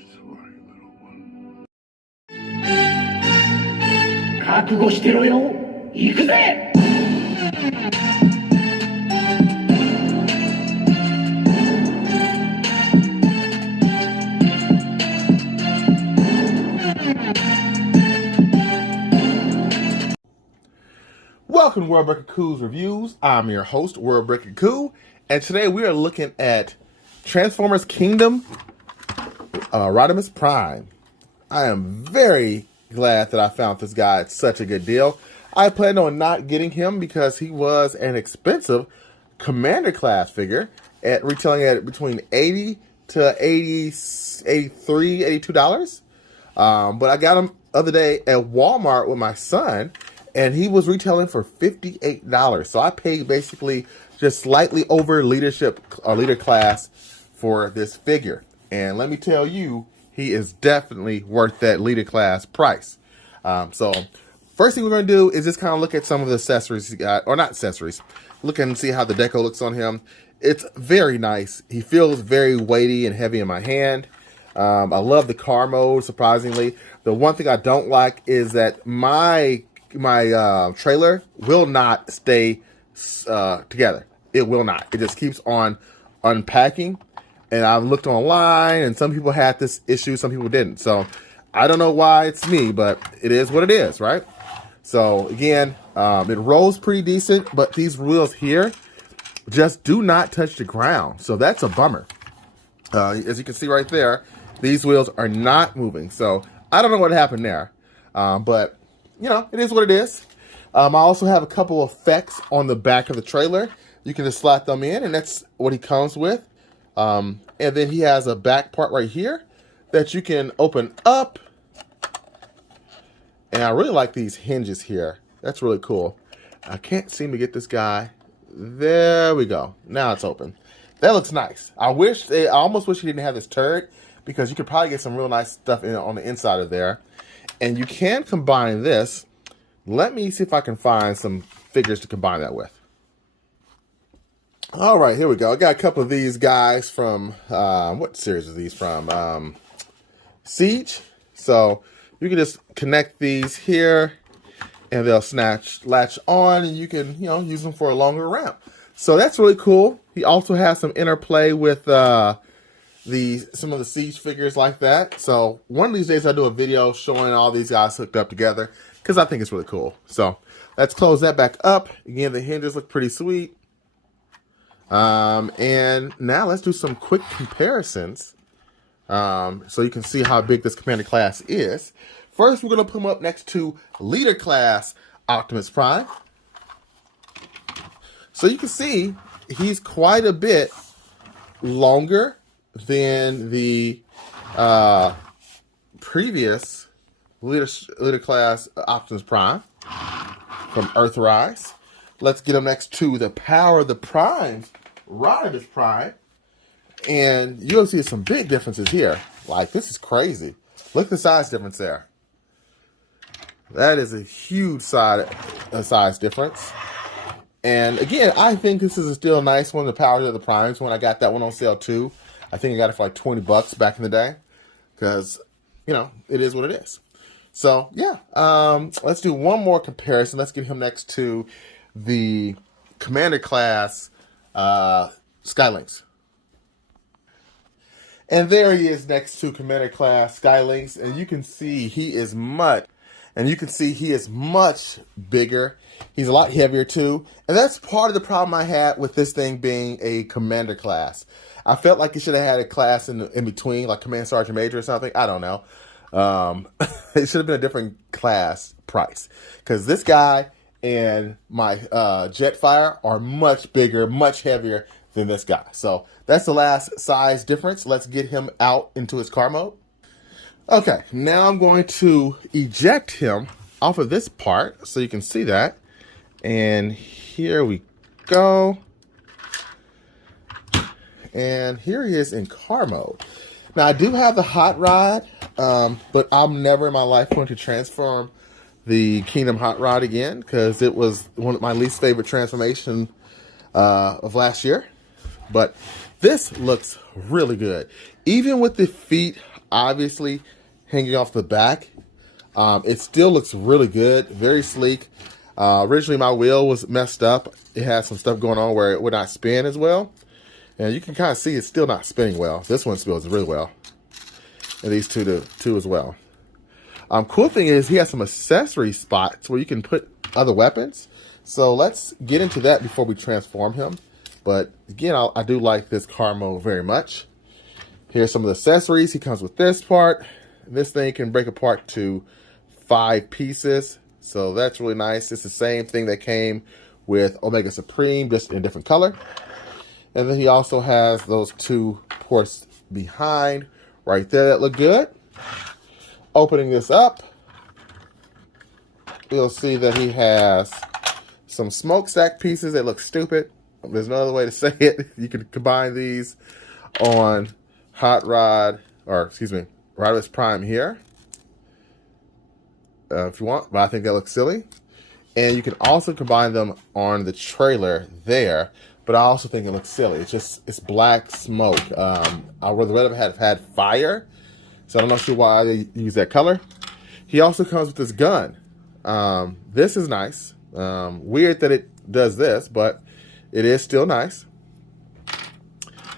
sorry, little one. 覚悟してろよ。行くぜ。Welcome to World Breaker Coo's Reviews. I'm your host, World Breaker Coo, and today we are looking at Transformers Kingdom, Rodimus Prime. I am very glad that I found this guy at such a good deal. I planned on not getting him because he was an expensive Commander class figure, at retailing at between $80 to $82. But I got him the other day at Walmart with my son, and he was retailing for $58. So I paid basically just slightly over leadership or leader class for this figure. And let me tell you, he is definitely worth that leader class price. So first thing we're going to do is just kind of look at some of the accessories he got, or not accessories. Look and see how the deco looks on him. It's very nice. He feels very weighty and heavy in my hand. I love the car mode, surprisingly. The one thing I don't like is that my trailer will not stay together. It will not. It just keeps on unpacking. And I've looked online, and some people had this issue, some people didn't. So I don't know why it's me, but it is what it is, right? So again, it rolls pretty decent, but these wheels here just do not touch the ground. So that's a bummer. As you can see right there, these wheels are not moving. So I don't know what happened there, but you know, it is what it is. I also have a couple of effects on the back of the trailer. You can just slot them in, and that's what he comes with. And then he has a back part right here that you can open up. And I really like these hinges here. That's really cool. I can't seem to get this guy. There we go. Now it's open. That looks nice. I almost wish he didn't have this turret, because you could probably get some real nice stuff on the inside of there. And you can combine this. Let me see if I can find some figures to combine that with. All right, here we go. I got a couple of these guys from, what series are these from? Siege. So you can just connect these here, and they'll latch on, and you can, use them for a longer ramp. So that's really cool. He also has some interplay with some of the Siege figures like that. So one of these days I'll do a video showing all these guys hooked up together, because I think it's really cool. So let's close that back up. Again, the hinges look pretty sweet. And now let's do some quick comparisons, so you can see how big this Commander class is. First, we're going to put him up next to Leader class Optimus Prime. So you can see he's quite a bit longer than the previous Leader class Optimus Prime from Earthrise. Let's get him next to the Power of the Primes, Rodimus Prime. And you'll see some big differences here. Like, this is crazy. Look at the size difference there. That is a huge size difference. And again, I think this is still a nice one, the Power of the Primes, when I got that one on sale too. I think I got it for like $20 back in the day, because, it is what it is. So, yeah, let's do one more comparison. Let's get him next to the Commander class Skylynx. And there he is next to Commander class Skylynx, and you can see he is much bigger. He's a lot heavier too, and that's part of the problem I had with this thing being a Commander class. I felt like it should have had a class in between, like Command Sergeant Major or something. I don't know. It should have been a different class price, because this guy and my Jetfire are much bigger, much heavier than this guy. So that's the last size difference. Let's get him out into his car mode. Okay, now I'm going to eject him off of this part so you can see that. And here we go. And here he is in car mode. Now, I do have the hot rod, but I'm never in my life going to transform the Kingdom Hot Rod again, because it was one of my least favorite transformation of last year. But this looks really good. Even with the feet obviously hanging off the back. It still looks really good, very sleek. Originally my wheel was messed up. It had some stuff going on where it would not spin as well. And you can kind of see it's still not spinning well. This one spins really well. And these two as well. Cool thing is he has some accessory spots where you can put other weapons. So let's get into that before we transform him. But again, I do like this car mode very much. Here's some of the accessories. He comes with this part. This thing can break apart to 5 pieces. So that's really nice. It's the same thing that came with Omega Supreme, just in a different color. And then he also has those 2 ports behind right there that look good. Opening this up, you'll see that he has some smokestack pieces that look stupid. There's no other way to say it. You can combine these on Rodimus Prime here. If you want, but I think that looks silly. And you can also combine them on the trailer there, but I also think it looks silly. It's black smoke. I would rather have had fire. So I'm not sure why they use that color. He also comes with this gun. This is nice. Weird that it does this, but it is still nice.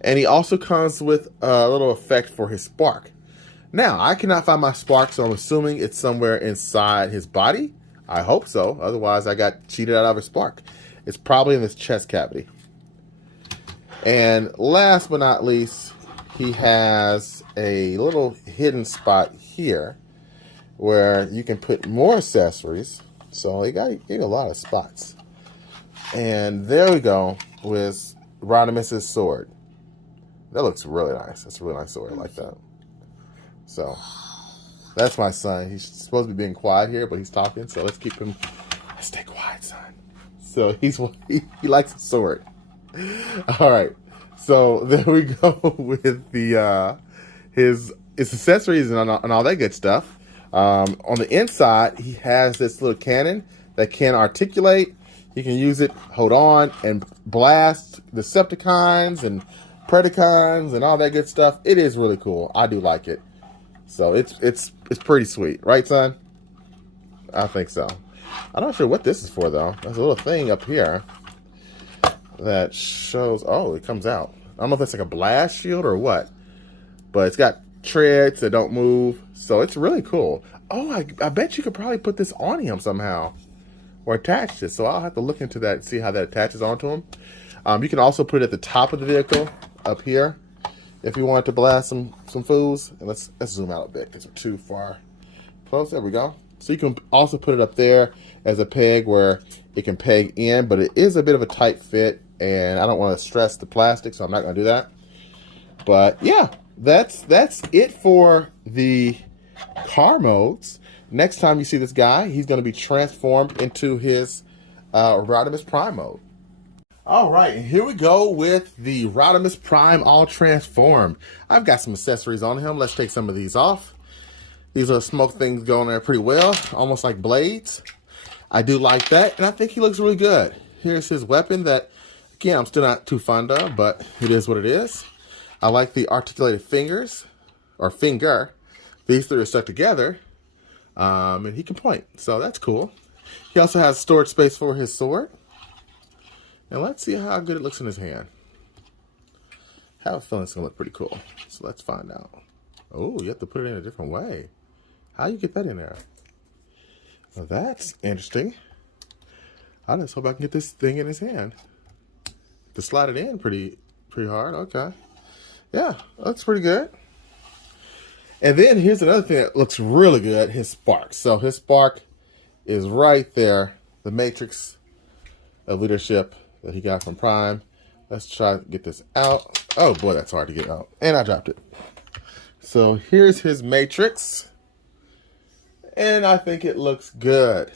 And he also comes with a little effect for his spark. Now, I cannot find my spark, so I'm assuming it's somewhere inside his body. I hope so. Otherwise, I got cheated out of a spark. It's probably in this chest cavity. And last but not least, he has a little hidden spot here where you can put more accessories. So he gave a lot of spots. And there we go with Rodimus' sword. That looks really nice. That's a really nice sword. I like that. So that's my son. He's supposed to be being quiet here, but he's talking. So let's keep him. Stay quiet, son. So he likes a sword. All right. So there we go with the his accessories and all that good stuff. On the inside, he has this little cannon that can articulate. You can use it, hold on, and blast Decepticons and Predacons and all that good stuff. It is really cool. I do like it. So it's pretty sweet, right, son? I think so. I'm not sure what this is for though. There's a little thing up here that shows. Oh, it comes out. I don't know if it's like a blast shield or what, but it's got treads that don't move. So it's really cool. Oh, I bet you could probably put this on him somehow or attach it. So I'll have to look into that and see how that attaches onto him. You can also put it at the top of the vehicle up here if you want to blast some fools. And let's zoom out a bit because we're too far close. There we go. So you can also put it up there as a peg where it can peg in, but it is a bit of a tight fit, and I don't want to stress the plastic, so I'm not going to do that. But yeah, that's it for the car modes. Next time you see this guy, he's going to be transformed into his Rodimus Prime mode. All right, and here we go with the Rodimus Prime all transformed. I've got some accessories on him. Let's take some of these off. These are smoke things going there pretty well, almost like blades. I do like that, and I think he looks really good. Here's his weapon that, again, I'm still not too fond of, but it is what it is. I like the articulated fingers, or finger. These three are stuck together, and he can point, so that's cool. He also has storage space for his sword. And let's see how good it looks in his hand. I have a feeling it's going to look pretty cool. So let's find out. Oh, you have to put it in a different way. How do you get that in there? Well, that's interesting. I just hope I can get this thing in his hand. To slide it in pretty hard. Okay. Yeah, looks pretty good. And then here's another thing that looks really good. His spark. So his spark is right there. The matrix of leadership that he got from Prime. Let's try to get this out. Oh boy, that's hard to get out. And I dropped it. So here's his matrix. And I think it looks good.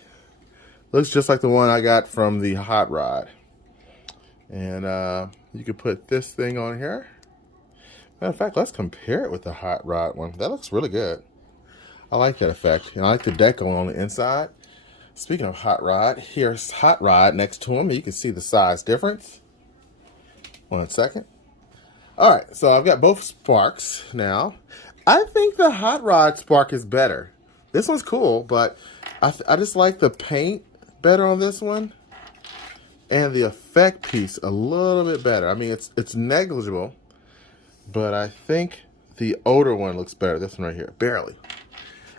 Looks just like the one I got from the Hot Rod. And you can put this thing on here. Matter of fact, let's compare it with the Hot Rod one. That looks really good. I like that effect. And I like the deco on the inside. Speaking of Hot Rod, here's Hot Rod next to him. You can see the size difference. 1 second. All right, so I've got both sparks now. I think the Hot Rod Spark is better. This one's cool, but I just like the paint better on this one. And the effect piece a little bit better. I mean, it's negligible, but I think the older one looks better. This one right here, barely.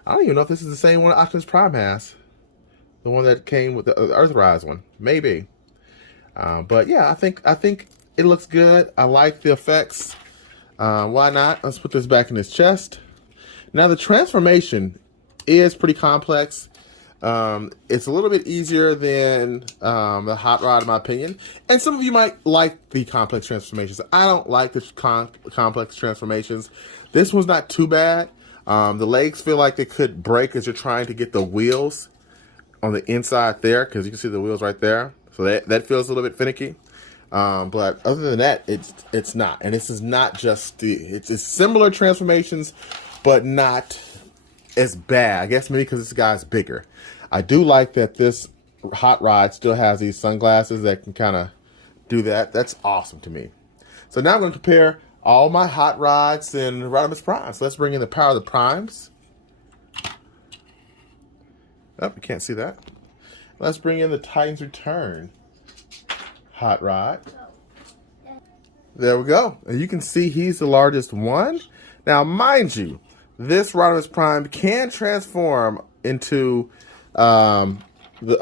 I don't even know if this is the same one Optimus Prime has. The one that came with the Earthrise one, maybe. But yeah, I think it looks good. I like the effects. Why not? Let's put this back in his chest. Now the transformation is pretty complex. It's a little bit easier than the Hot Rod, in my opinion. And some of you might like the complex transformations. I don't like the complex transformations. This one's not too bad. The legs feel like they could break as you're trying to get the wheels on the inside there, because you can see the wheels right there. So that feels a little bit finicky. But other than that, it's not. And this is not just it's similar transformations, but not as bad. I guess maybe because this guy's bigger. I do like that this Hot Rod still has these sunglasses that can kind of do that. That's awesome to me. So now I'm going to compare all my Hot Rods and Rodimus Prime. So let's bring in the Power of the Primes. Oh, you can't see that. Let's bring in the Titans Return Hot Rod. There we go. And you can see he's the largest one. Now, mind you, this Rodimus Prime can transform into a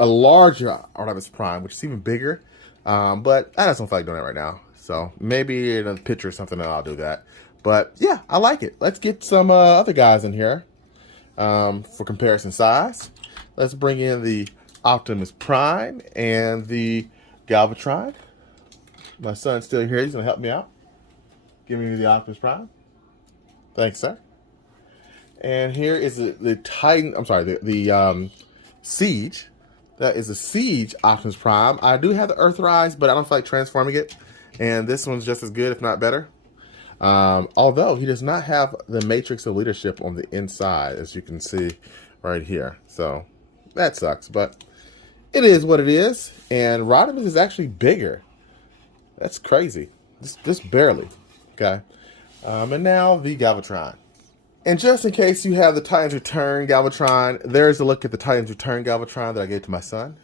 larger Rodimus Prime, which is even bigger. But I just don't feel like doing that right now. So maybe in a picture or something, I'll do that. But yeah, I like it. Let's get some other guys in here for comparison size. Let's bring in the Optimus Prime and the Galvatron. My son's still here. He's going to help me out. Give me the Optimus Prime. Thanks, sir. And here is the Titan. I'm sorry, the Siege. That is a Siege Optimus Prime. I do have the Earthrise, but I don't feel like transforming it. And this one's just as good, if not better. Although he does not have the Matrix of Leadership on the inside, as you can see right here. So that sucks, but it is what it is. And Rodimus is actually bigger. That's crazy. Just barely. Okay. And now the Galvatron. And just in case you have the Titans Return Galvatron, there's a look at the Titans Return Galvatron that I gave to my son.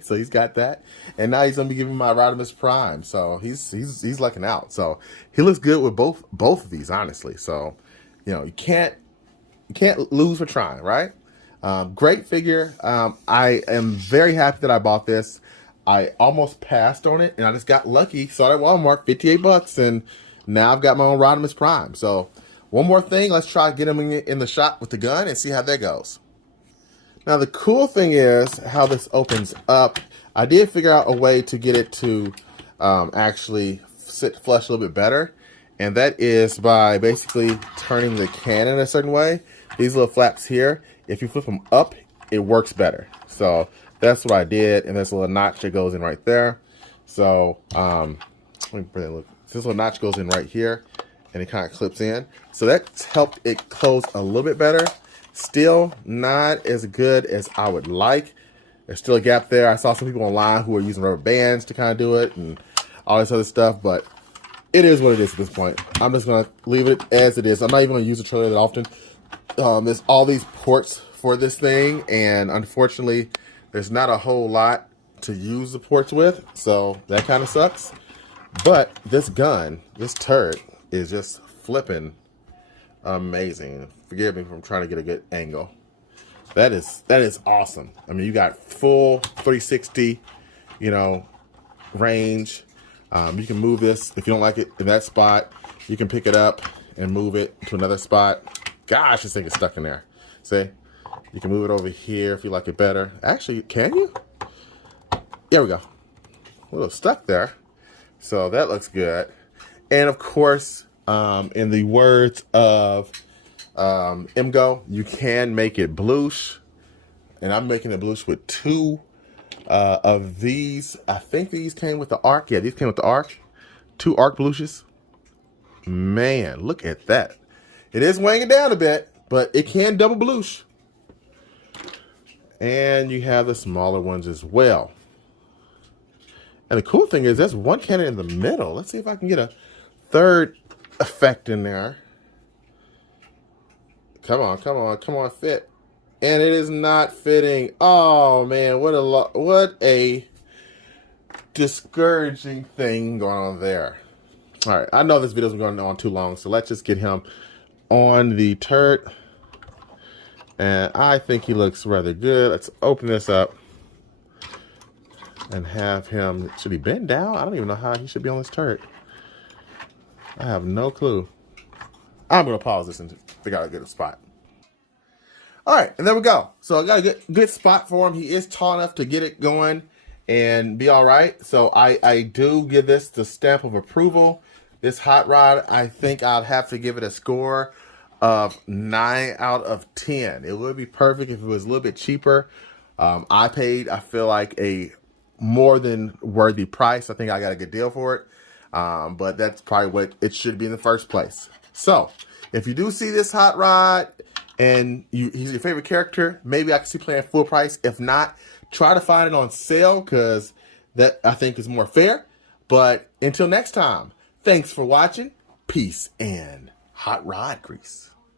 So he's got that. And now he's going to be giving my Rodimus Prime. So he's lucking out. So he looks good with both of these, honestly. So, you know, you can't lose for trying, right? Great figure. I am very happy that I bought this. I almost passed on it, and I just got lucky. Saw it at Walmart, 58 bucks, and now I've got my own Rodimus Prime. So one more thing, let's try to get him in the shot with the gun and see how that goes. Now the cool thing is how this opens up. I did figure out a way to get it to actually sit flush a little bit better, and that is by basically turning the cannon a certain way. These little flaps here, if you flip them up, it works better. So that's what I did, and there's a little notch that goes in right there. So let me bring that look. This little notch goes in right here, and it kind of clips in. So that's helped it close a little bit better. Still not as good as I would like. There's still a gap there. I saw some people online who are using rubber bands to kind of do it and all this other stuff, but it is what it is at this point. I'm just going to leave it as it is. I'm not even going to use the trailer that often. There's all these ports for this thing, and unfortunately, there's not a whole lot to use the ports with, so that kind of sucks. But this gun, this turret, is just flipping amazing. Forgive me for trying to get a good angle. That is awesome. I mean, you got full 360, you know, range. You can move this if you don't like it in that spot. You can pick it up and move it to another spot. Gosh, this thing is stuck in there. See? You can move it over here if you like it better. Actually, can you? There we go. A little stuck there. So that looks good. And of course, in the words of Imgo, you can make it bluish. And I'm making it bluish with two of these. I think these came with the arc. Yeah, these came with the arc. 2 arc bluishes. Man, look at that. It is weighing it down a bit, but it can double bluish. And you have the smaller ones as well. And the cool thing is there's one cannon in the middle. Let's see if I can get a third effect in there. Come on, come on, come on, fit. And it is not fitting. Oh man, what a discouraging thing going on there. All right, I know this video's been going on too long, so let's just get him on the turret. And I think he looks rather good. Let's open this up and have him. Should he bend down? I don't even know how he should be on this turret. I have no clue. I'm gonna pause this and figure out a good spot. All right, and there we go. So I got a good spot for him. He is tall enough to get it going and be all right. So I do give this the stamp of approval. This hot rod, I think I'd have to give it a score of 9 out of 10. It would be perfect if it was a little bit cheaper. I paid, I feel like, a more than worthy price. I think I got a good deal for it. But that's probably what it should be in the first place. So if you do see this hot rod and he's your favorite character, maybe I can see playing full price. If not, try to find it on sale, because that I think is more fair. But until next time, thanks for watching. Peace and hot rod grease.